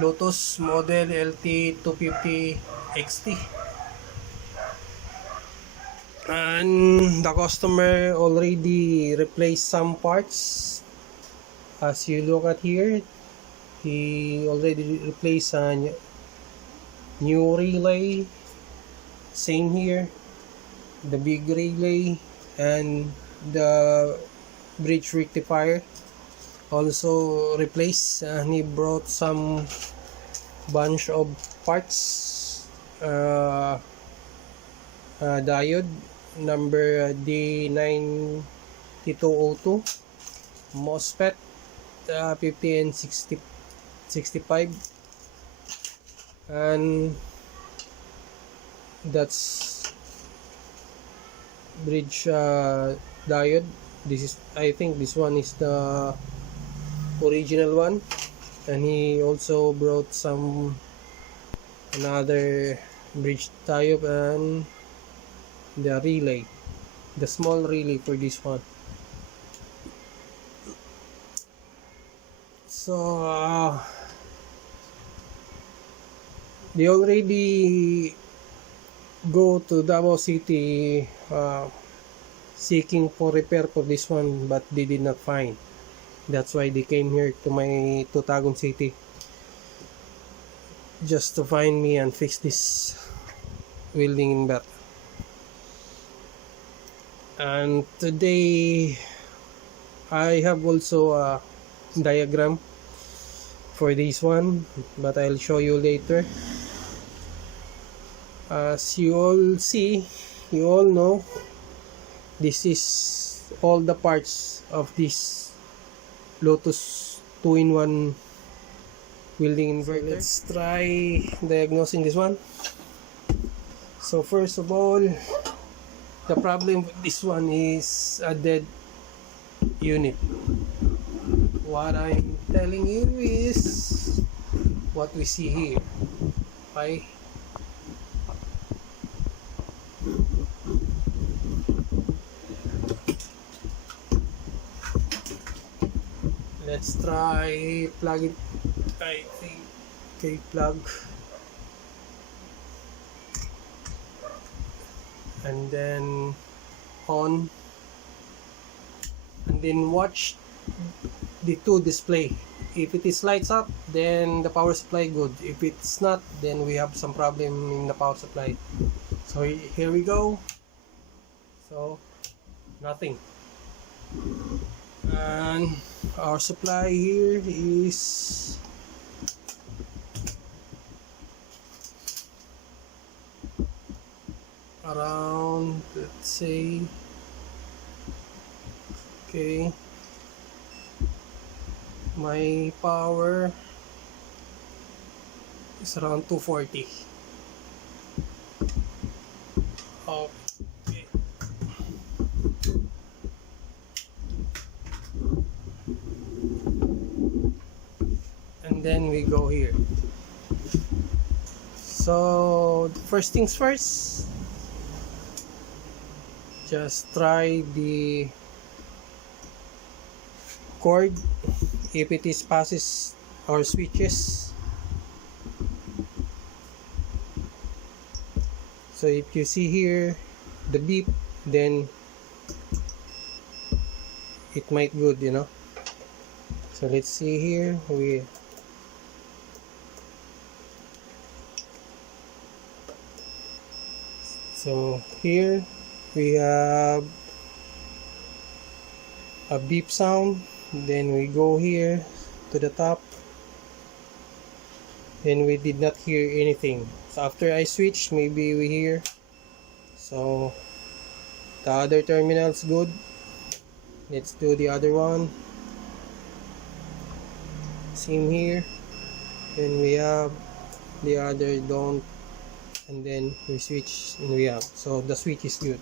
Lotus model LT250 XT, and the customer already replaced some parts. As you look at here, he already replaced a new relay. Same here, the big relay and the bridge rectifier also replaced, and he brought some bunch of parts, diode number D9202, MOSFET 50 and 65, and that's bridge diode. This is, I think this one is the original one, and he also brought another bridge diode and the relay, the small relay for this one. So they already go to Davao City seeking for repair for this one, but they did not find. That's why they came here to my Tutagon City just to find me and fix this welding inverter. And today I have also a diagram for this one, but I'll show you later. As you all see, you all know, this is all the parts of this Lotus 2-in-1 welding inverter. Let's try diagnosing this one. So first of all, the problem with this one is a dead unit. What I'm telling you is what we see here. Okay? Let's try plug it. I think, okay, plug, and then on, and then watch the two display. If it is lights up, then the power supply good. If it's not, then we have some problem in the power supply. So here we go. So nothing, and our supply here is around, let's say, okay, my power is around 240. Okay, and then we go here. So first things first, just try the cord if it is passes our switches. So if you see here the beep, then it might good, you know. So let's see here, so here we have a beep sound. Then we go here to the top, and we did not hear anything. So after I switch, maybe we hear. So the other terminal's good. Let's do the other one. Same here. Then we have the other don't, and then we switch and we have. So the switch is good,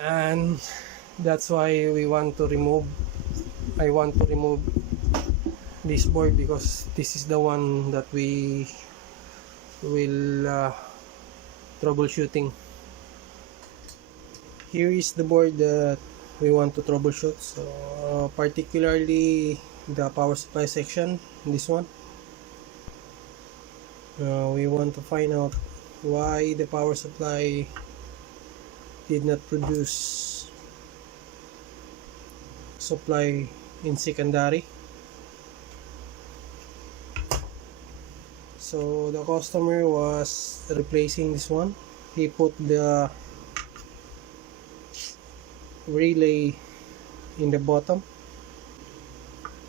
and that's why I want to remove this board, because this is the one that we will troubleshooting. Here is the board that we want to troubleshoot. So particularly the power supply section, this one. We want to find out why the power supply did not produce supply in secondary. So the customer was replacing this one. He put the relay in the bottom,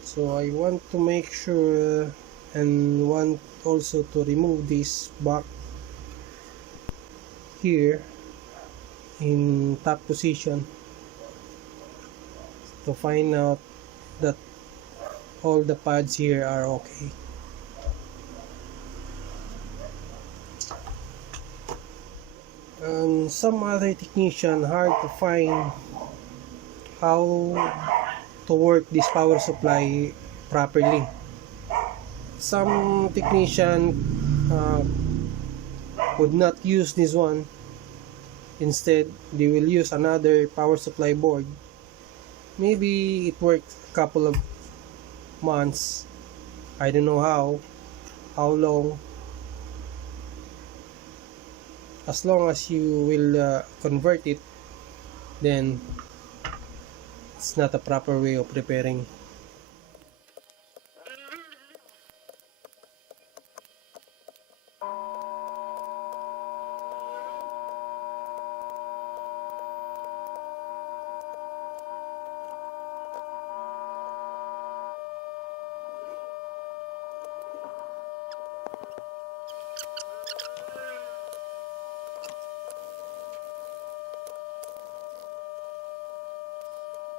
so I want to make sure and want also to remove this back here in top position to find out that all the pads here are okay. And some other technician hard to find how to work this power supply properly. Some technician would not use this one. Instead, they will use another power supply board. Maybe it worked a couple of months. I don't know how long. As long as you will convert it, then it's not a proper way of repairing.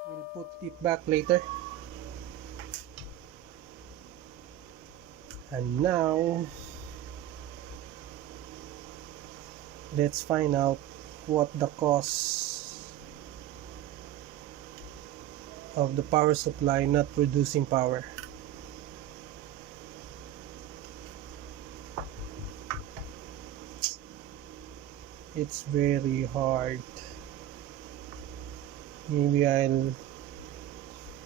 We'll put it back later. And now let's find out what the cause of the power supply not producing power. It's very hard. Maybe I'll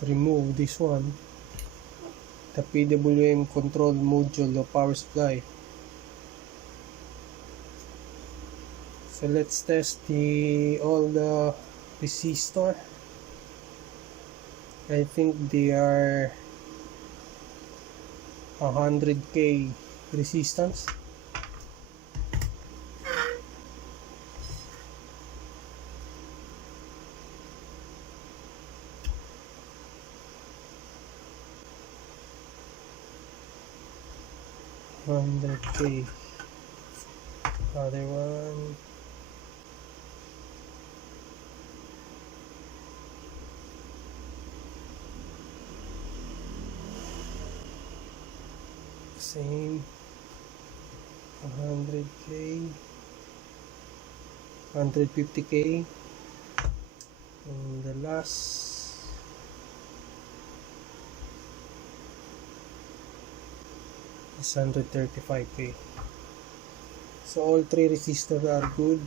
remove this one, the PWM control module of power supply. So let's test all the resistor. I think they are 100k resistance. Okay, other one. Same, 100k, 150k, and the last is 135k. So all three resistors are good.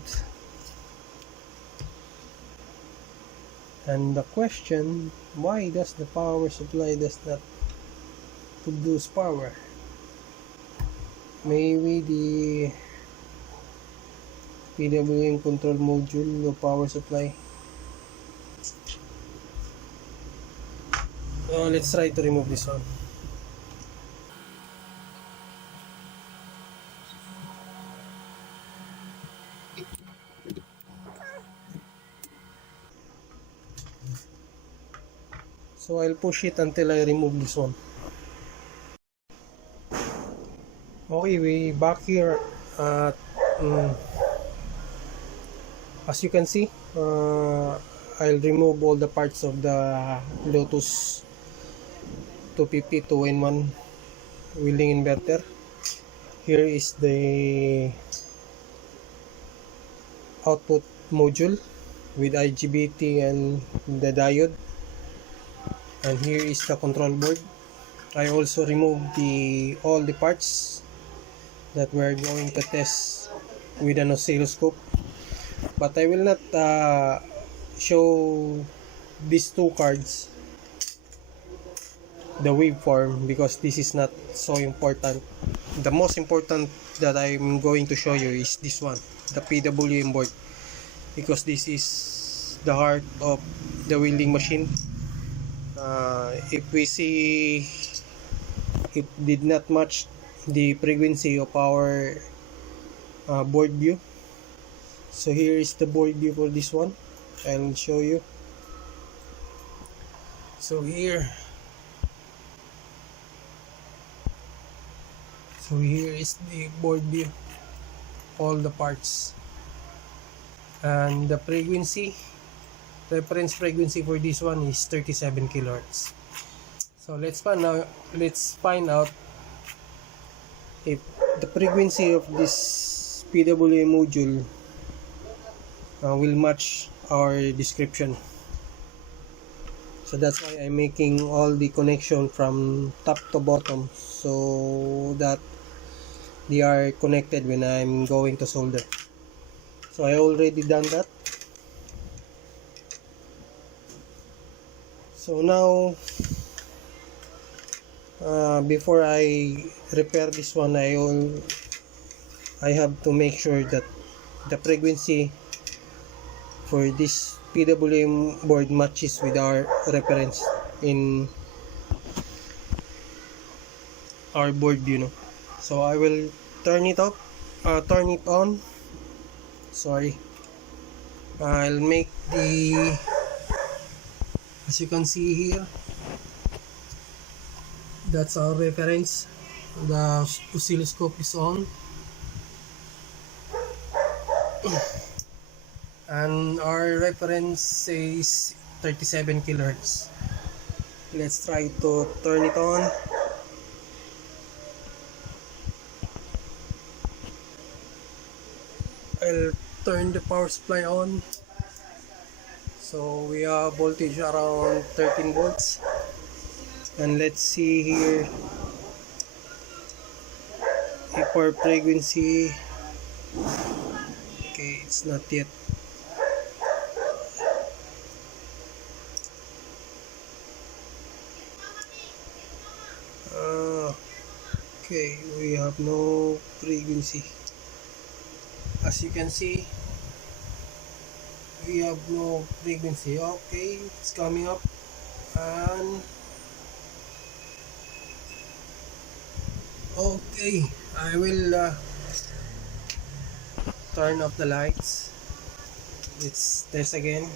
And the question, why does the power supply does not produce power? Maybe the PWM control module of power supply. So let's try to remove this one. So I'll push it until I remove this one. Okay, we back here at as you can see, I'll remove all the parts of the Lotus 250 2-in-1 wheeling inverter. Here is the output module with IGBT and the diode, and here is the control board. I also removed all the parts that we're going to test with an oscilloscope, but I will not show these two cards the waveform, because this is not so important. The most important that I'm going to show you is this one, the PWM board, because this is the heart of the welding machine. If we see, it did not match the frequency of our board view. So here is the board view for this one. I'll show you. So here is the board view, all the parts, and the reference frequency for this one is 37 kilohertz. So let's find out if the frequency of this PWM module will match our description. So that's why I'm making all the connection from top to bottom, so that they are connected when I'm going to solder. So I already done that. So now, before I repair this one, I have to make sure that the frequency for this PWM board matches with our reference in our board view. So I will turn it on. Sorry. I'll make the, as you can see here, that's our reference. The oscilloscope is on, and our reference says 37 kilohertz. Let's try to turn it on. I'll turn the power supply on. So we have voltage around 13 volts. And let's see here if our frequency, okay, it's not yet. Okay, we have no frequency. As you can see, we have no frequency. Okay, it's coming up, and okay, I will turn off the lights. Let's test again.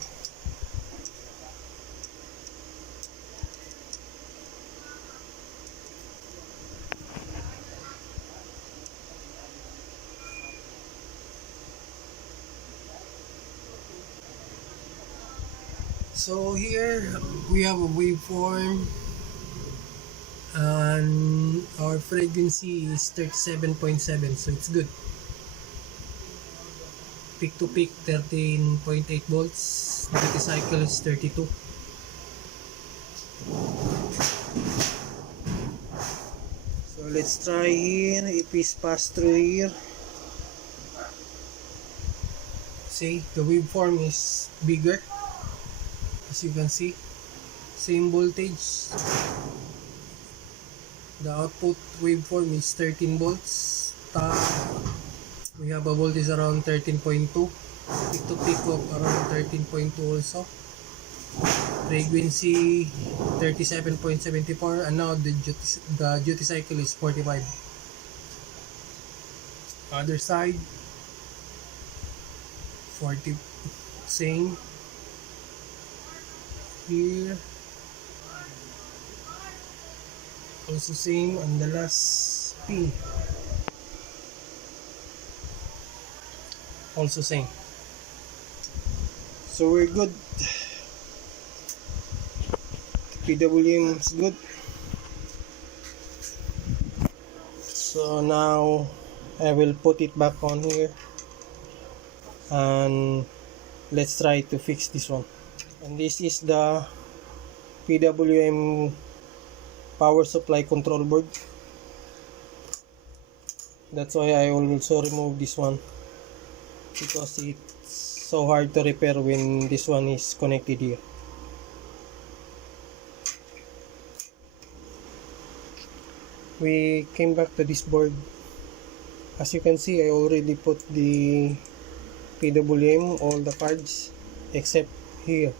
So here we have a waveform, and our frequency is 37.7, so it's good. Peak to peak 13.8 volts, duty cycle is 32. So let's try here if it's pass through here. See, the waveform is bigger. As you can see, same voltage. The output waveform is 13 volts. We have a voltage around 13.2. Peak to peak of around 13.2 also. Frequency 37.74, and now the duty cycle is 45. Other side, 40, same. Here also same, on the last pin also same. So we're good. PWM is good. So now I will put it back on here, and let's try to fix this one. And this is the PWM power supply control board. That's why I also remove this one, because it's so hard to repair when this one is connected here. we came back to this board. As you can see, I already put the PWM, all the cards except here,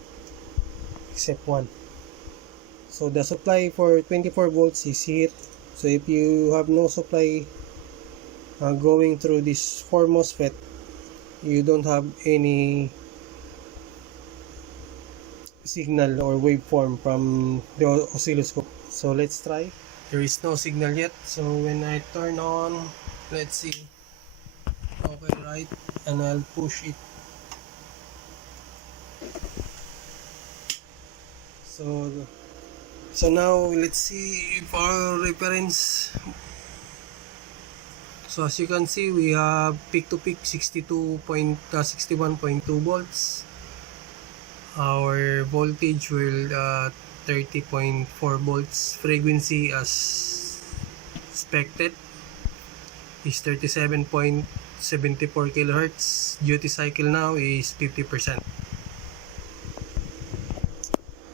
except one. So the supply for 24 volts is here. So if you have no supply going through this 4 MOSFET, you don't have any signal or waveform from the oscilloscope. So let's try. There is no signal yet, so when I turn on, let's see. Okay, right, and I'll push it. So now let's see if our reference. So as you can see, we have peak to peak 61.2 volts. Our voltage will 30.4 volts. Frequency as expected is 37.74 kilohertz. Duty cycle now is 50%.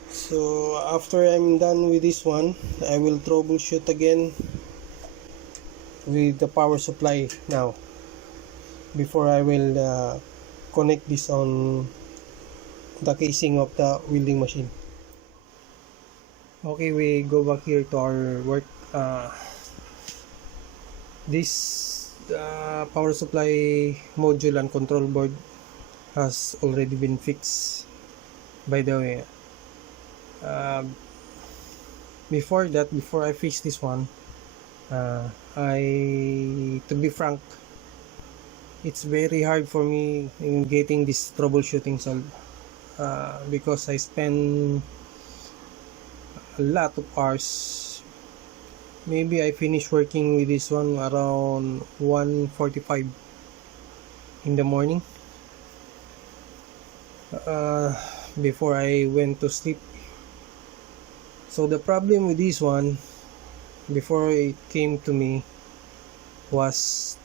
So after I'm done with this one, I will troubleshoot again with the power supply now before I will connect this on the casing of the welding machine. Okay, we go back here to our work. This power supply module and control board has already been fixed, by the way. Before I fix this one, to be frank, it's very hard for me in getting this troubleshooting solved, because I spend a lot of hours. Maybe I finished working with this one around 1:45 in the morning, before I went to sleep. So the problem with this one, before it came to me, was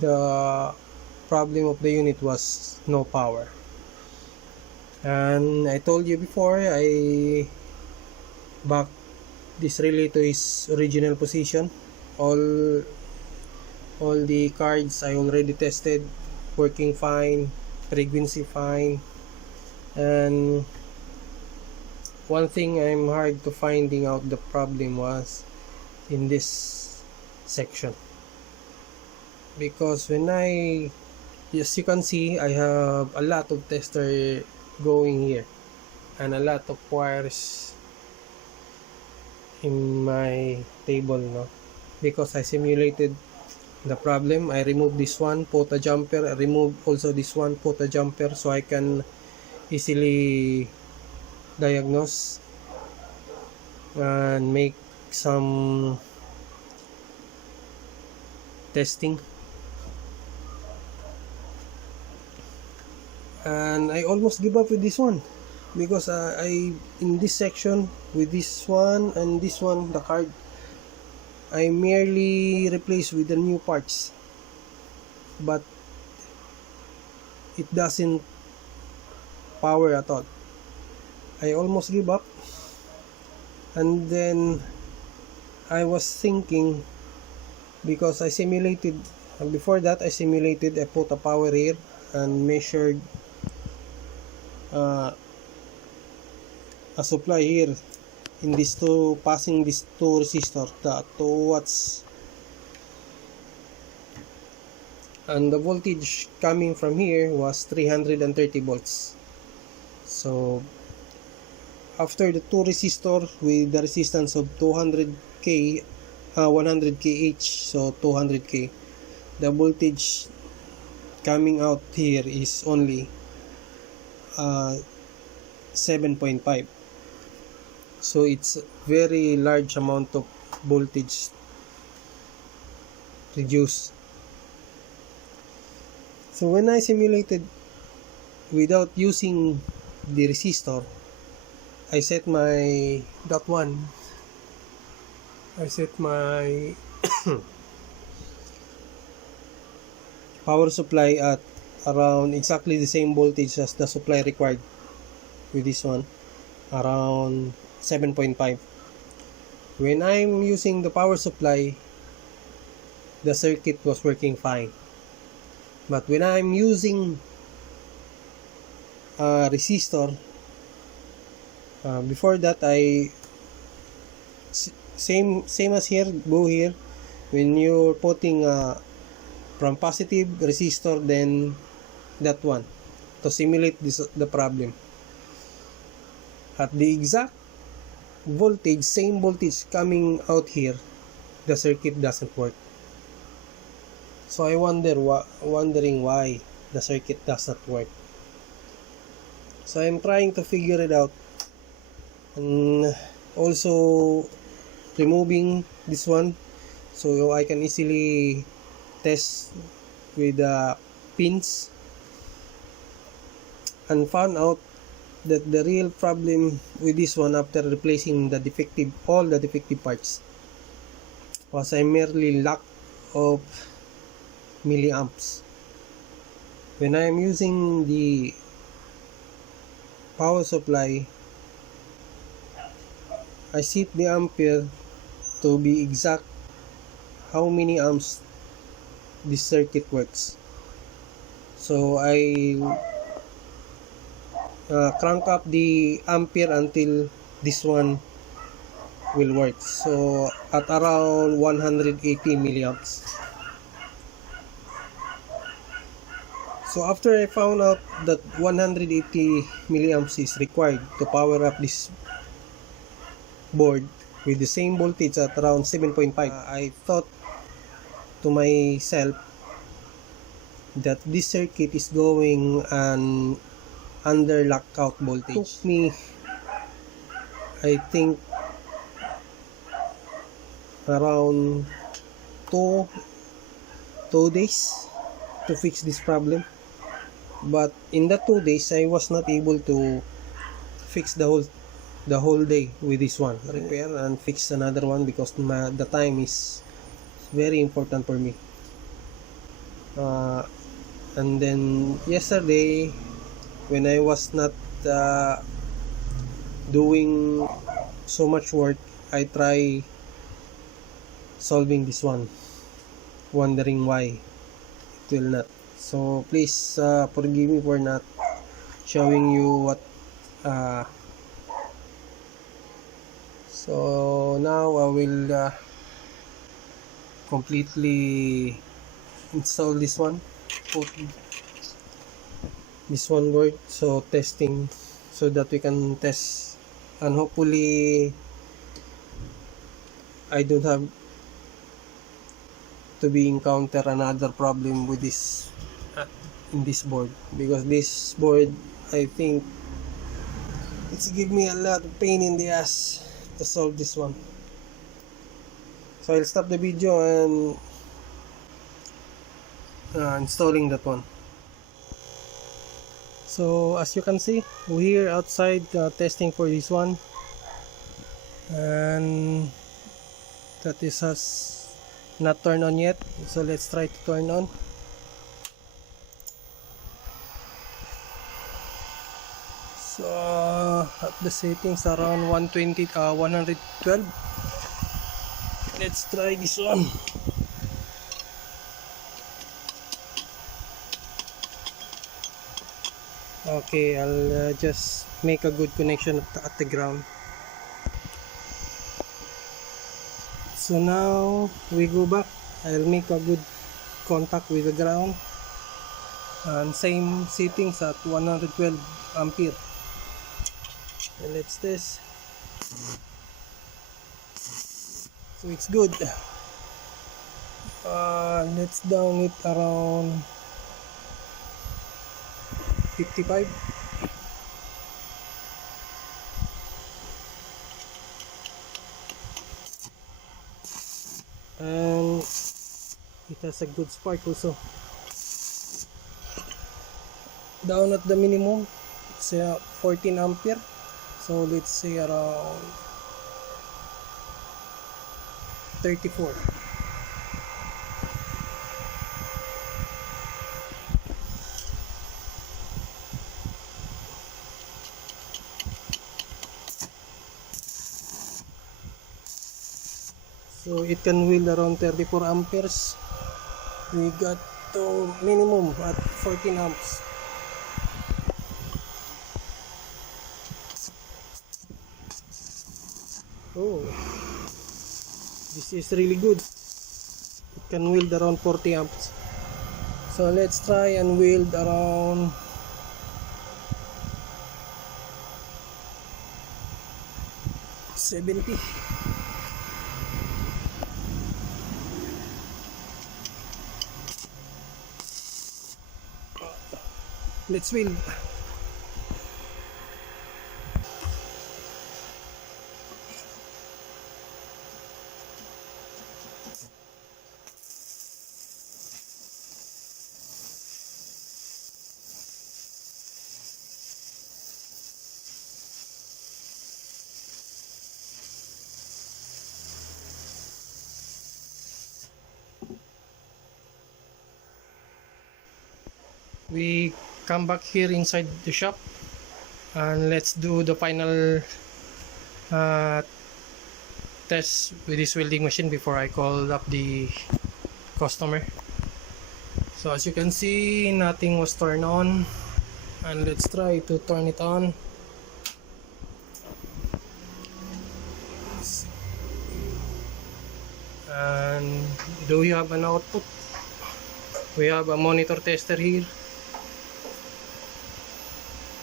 the problem of the unit was no power. And I told you before, I back this relay to its original position. All the cards I already tested, working fine, frequency fine, and one thing I'm hard to finding out the problem was in this section, because when as you can see, I have a lot of tester going here and a lot of wires in my table, no? Because I simulated the problem. I removed this one, put a jumper. I removed also this one, put a jumper, so I can easily diagnose and make some testing. And I almost give up with this one, because in this section with this one and this one, the card, I merely replace with the new parts, but it doesn't power at all. I almost give up. And then I was thinking, because I simulated before that, I put a power here and measured a supply here in these two, passing these two resistors, the 2 watts, and the voltage coming from here was 330 volts. So after the two resistors with the resistance of 200k 100k each, so 200k, the voltage coming out here is only 7.5. so it's very large amount of voltage reduced. So when I simulated without using the resistor, I set my power supply at around exactly the same voltage as the supply required with this one, around 7.5. When I'm using the power supply, the circuit was working fine. But when I'm using a resistor, before that same as here, go here. When you're putting from positive resistor, then that one to simulate the problem. At the exact voltage, same voltage coming out here, the circuit doesn't work. So I wondering why the circuit does not work. So I'm trying to figure it out, and also removing this one so I can easily test with the pins, and found out that the real problem with this one, after replacing all the defective parts, was a merely lack of milliamps. When I am using the power supply, I set the ampere to be exact how many amps this circuit works. So I crank up the ampere until this one will work. So at around 180 milliamps. So after I found out that 180 milliamps is required to power up this board with the same voltage at around 7.5, I thought to myself that this circuit is going under lockout voltage. It took me, I think, around two days to fix this problem. But in that 2 days, I was not able to fix the whole day with this one. Repair and fix another one because the time is very important for me. And then yesterday, when I was not doing so much work, I try solving this one, wondering why it will not. So please forgive me for not showing you what. So now I will completely install this one, put this one board, so testing, so that we can test, and hopefully I don't have to encounter another problem with this in this board, because this board, I think it's give me a lot of pain in the ass to solve this one. So I'll stop the video and installing that one. So as you can see, we're outside testing for this one, and that is has not turned on yet. So let's try to turn on. So at the settings around 120, 112. Let's try this one. Okay, I'll just make a good connection at the ground. So now we go back. I'll make a good contact with the ground, and same settings at 112 ampere. And let's test. So it's good. Let's down it around 55. And it has a good spark also. Down at the minimum, it's 14 ampere. So let's say around 34. So it can wheel around 34 amperes. We got to minimum at 14 amps. Oh, this is really good. It can wield around 40 amps. So let's try and wield around 70. Let's wield. We come back here inside the shop and let's do the final test with this welding machine before I call up the customer. So as you can see, nothing was turned on, and let's try to turn it on. And do we have an output? We have a monitor tester here,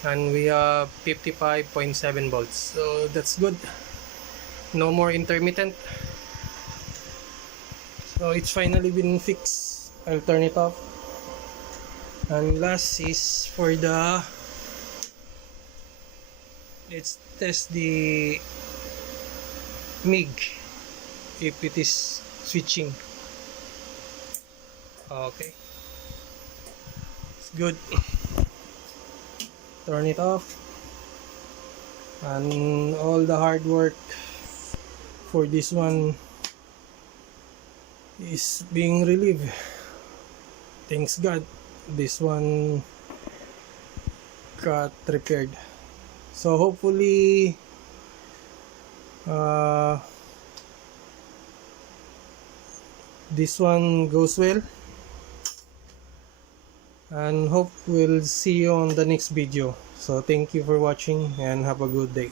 and we have 55.7 volts, so that's good. No more intermittent. So it's finally been fixed. I'll turn it off. And last is for the, let's test the MIG if it is switching. Okay, it's good. Turn it off, and all the hard work for this one is being relieved. Thanks God, this one got repaired. So hopefully this one goes well, and hope we'll see you on the next video. So thank you for watching and have a good day.